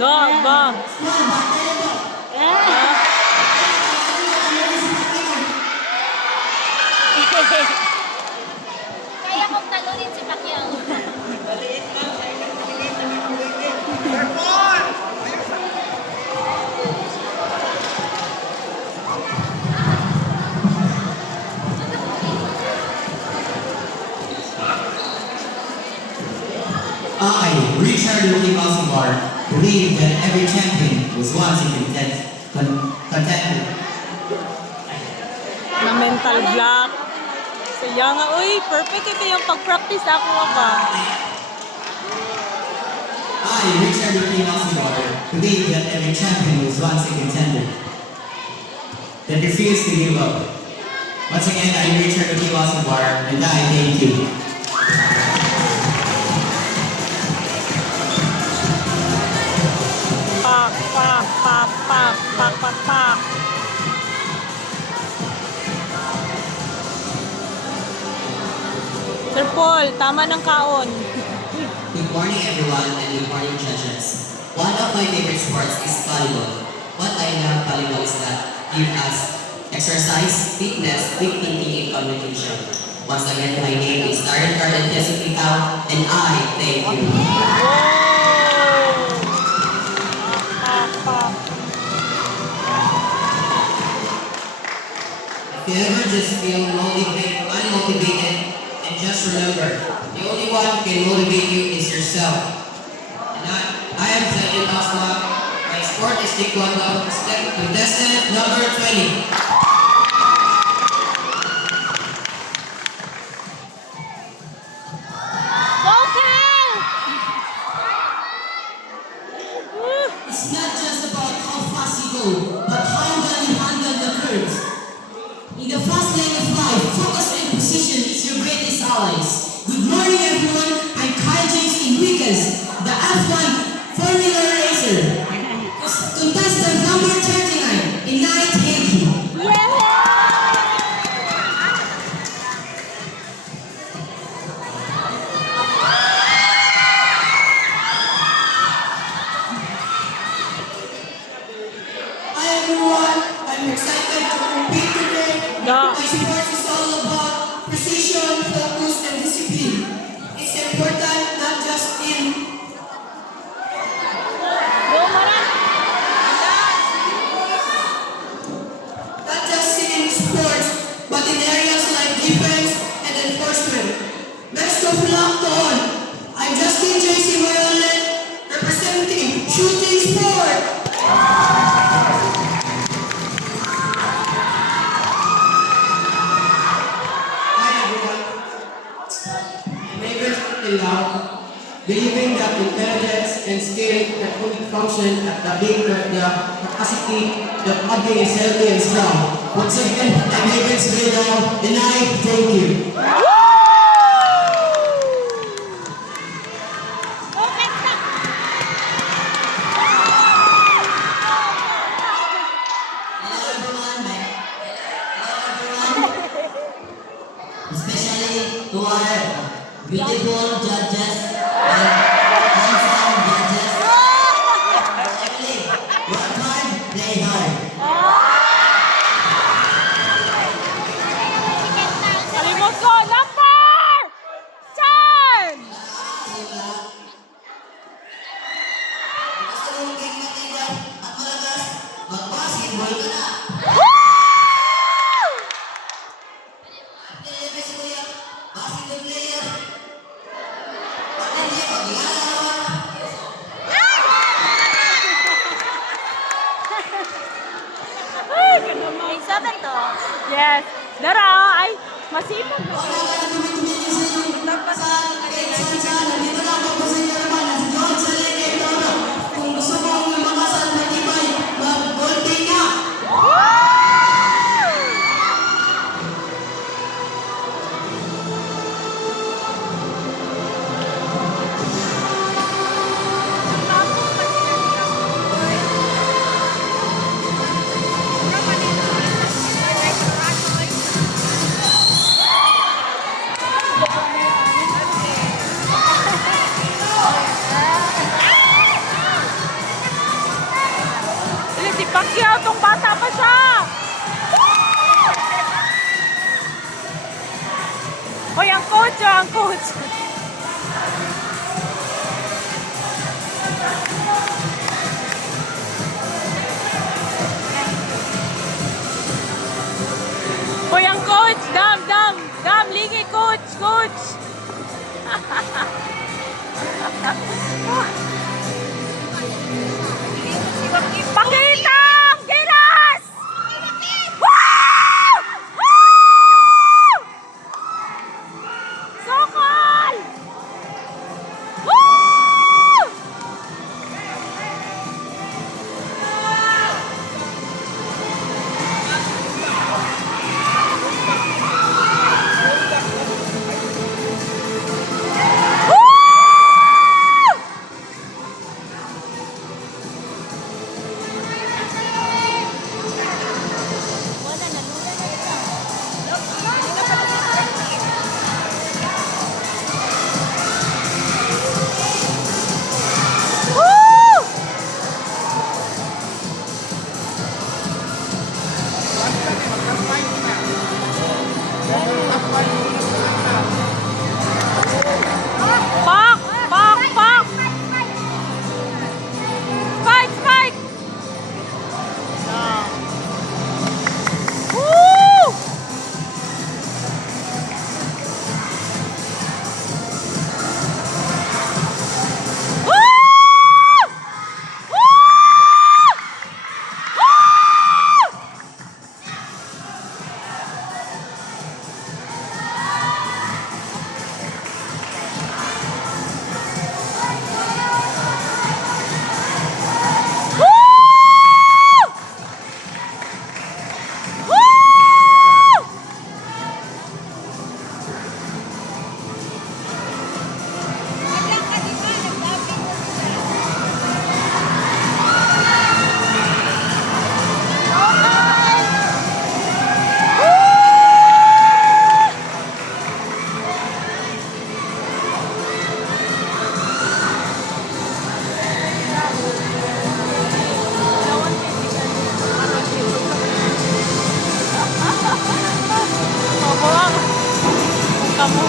Ba. Kaya kong talunin si Pacquiao. I, Richard Lucky Baltimore, believe that every champion was once in contender. Na mental block. Saya nga, uy, perfect ito yung pag-practice ako ba? I, Richard Lucky Baltimore, believe that every champion was once a contender. That refused to give up. Once again, I, Richard Lucky Baltimore, and I thank you. Pak. Sir Paul, tama ng kaon. Good morning everyone and good morning judges. One of my favorite sports is volleyball. What I love volleyball is that give us exercise, fitness, quick thinking, and communication. Once again, my name is Taryn Carden Tesipitao and I thank you. If you ever just feel unmotivated, and just remember, the only one who can motivate you is yourself. And I am Zedin Asma. My sport is Taekwondo, contestant number 20. It's not just about how fast you go, but how well you handle the curves. In the fast lane of life, focus and precision is your greatest allies. Good morning everyone, I'm Kyle James Enriquez, the F1 Formula Racer. Contestant number 39, and I thank you. Hi everyone, I'm excited to compete today. My sport is all about precision, focus, and discipline. It's important not just in sports, but in areas like defense and enforcement. Best of luck to all. I'm Justin J.C. Morales, representing Shooting Sport. Hi everyone. My name is Ilaw. Believing that intelligence and skill that fully function at the peak of the capacity that body is healthy and strong. Once again, I'm David Svedal, and I thank you. Hello everyone, especially to our beautiful judges and handsome judges. Actually, work hard, play hard. Kalimot ko, number 10! Gusto mong maging matibay at malakas, mag-basketball ka na. At si Kuya, basketball player. At hindi pag-ialawan. May 7 to. Yes. Dara, ay, masipag. Wala ka na tumitumingin sa inyong nandito lang ako sa inyo naman na si John Salete Toro. Kung gusto mong lumakas at matibay, mag-golding ka. Video ang coach. Hoy, ang coach! Dam! Ligi, coach! Pakita ang gilas! Wow! Woo! Sokol! Woo! Woo! Pak! Spike! Woo! Woo! Woo! Woo! Woo! Woo! Kamu.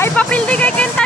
Ay, papildi kay Kenta